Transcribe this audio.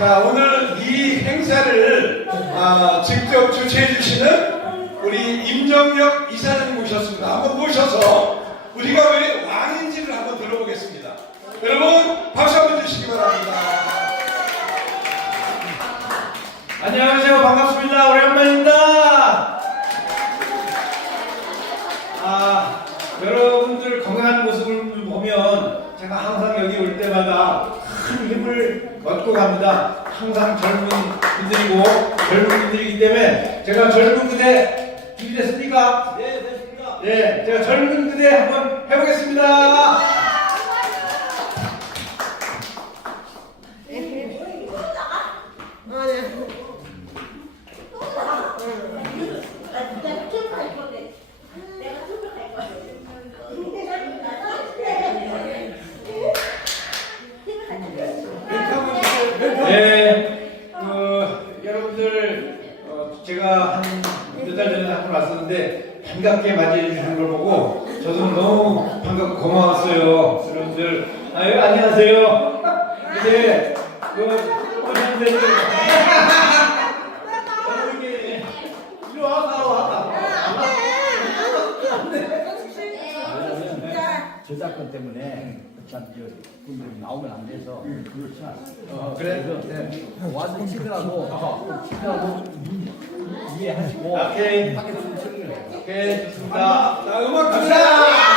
자, 오늘 이 행사를 아, 직접 주최해 주시는 우리 임정혁 이사님 모셨습니다. 한번 모셔서 우리가 왜 왕인지를 한번 들어보겠습니다. 여러분 박수 한번 주시기 바랍니다. 안녕하세요. 반갑습니다. 오랜만입니다. 아, 여러분들 건강한 모습을 보면 제가 항상 여기 올 때마다 큰 힘을 얻고 항상 젊은 분들이고 젊은 분들이기 때문에 제가 젊은 그대 준비됐습니까? 네, 됐습니다. 네, 제가 젊은 그대 한번 해보겠습니다. 네, 그 여러분들 어, 제가 한 몇 달 전에 한번 왔었는데 반갑게 맞이해 주시는 걸 보고 저도 너무 반갑고 고마웠어요, 여러분들. 아유 안녕하세요. 네, 그 오셨는데 이렇게 이리 와, 나와. 저작권 때문에 참 저, 분들이 나오면 안 돼서 그렇지만 어, 그래. 그래서 와서 치더라도 치더라도 이 해하시고 오케이. 오케이, 좋습니다. 자, 음악 갑니다.